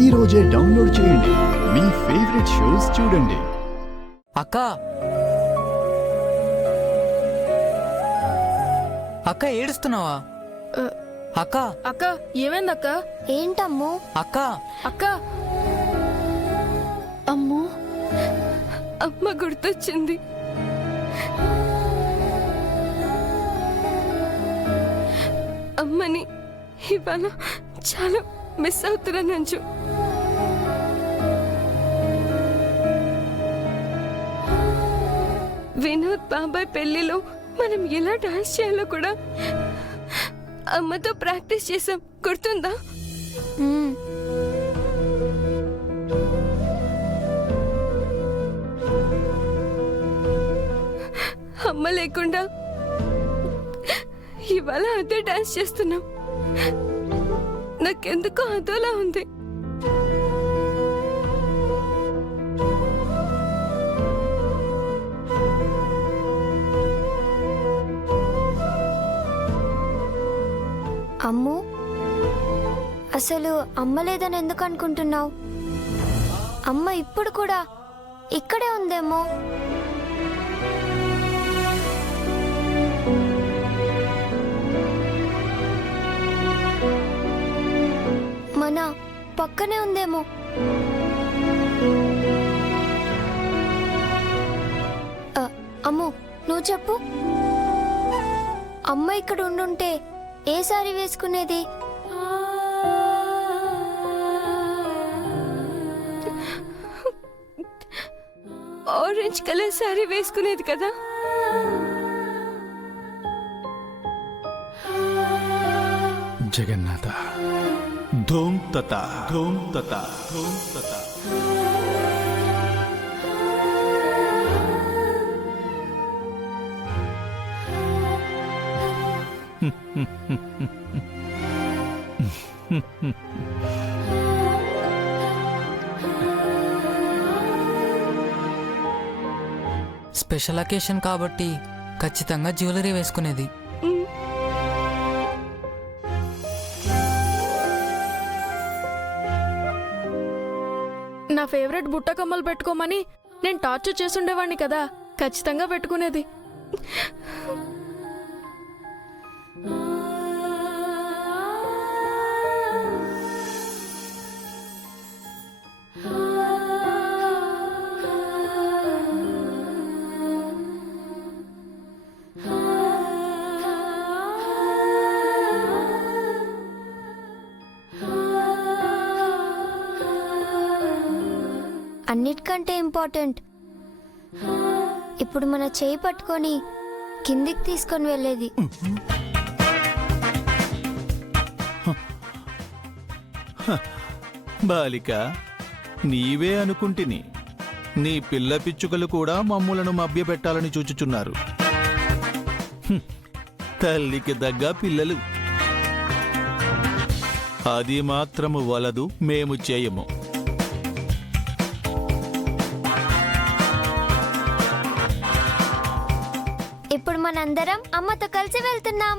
ఈ రోజే డౌన్లోడ్ చేయండి. మీ ఫేవరెట్ షోస్ చూడండి. అక్క అక్క ఏడుస్తున్నావా? అక్క అక్క ఏమైందక్క? ఏంటమ్ము? అక్క అక్క అమ్మో, అమ్మ గుర్తొచ్చింది. అమ్మని ఇవాళ చాలా మిస్ అవుతున్నాను అంజు. వినోద్ బాబాయ్ పెళ్లిలో మనం ఎలా డాన్స్ చేయాలో కూడా అమ్మతో ప్రాక్టీస్ చేసాం, గుర్తుందా? అమ్మ లేకుండా ఇవాళ అదే డాన్స్ చేస్తున్నాం. నాకెందుకో అదోలా ఉంది. అమ్ము, అసలు అమ్మ లేదని ఎందుకు అనుకుంటున్నావు? అమ్మ ఇప్పుడు కూడా ఇక్కడే ఉందేమో. మన పక్కనే ఉందేమో. అమ్ము, నువ్వు చెప్పు. అమ్మ ఇక్కడ ఉండుంటే ఏ సారీ వేసుకునేది? ఆరెంజ్ కలర్ సారీ వేసుకునేది కదా. జగన్నాథ ధూమ్ తత ధూమ్ తత ధూమ్ తత. స్పెషల్ అకేషన్ కాబట్టి ఖచ్చితంగా జ్యువెలరీ వేసుకునేది. నా ఫేవరెట్ బుట్ట కమ్మలు పెట్టుకోమని నేను టార్చర్ చేసుండేవాడిని కదా, ఖచ్చితంగా పెట్టుకునేది. అన్నిటికంటే ఇంపార్టెంట్, ఇప్పుడు మన చేయి పట్టుకొని కిందికి తీసుకొని వెళ్ళేది. బాలిక, నీవే అనుకుంటిని. నీ పిల్ల పిచ్చుకలు కూడా మమ్ములను మభ్యపెట్టాలని చూచుచున్నారు. తల్లికి దగ్గ పిల్లలు. అది మాత్రము వలదు, మేము చేయము. ఇప్పుడు మనందరం అమ్మతో కలిసి వెళ్తున్నాం.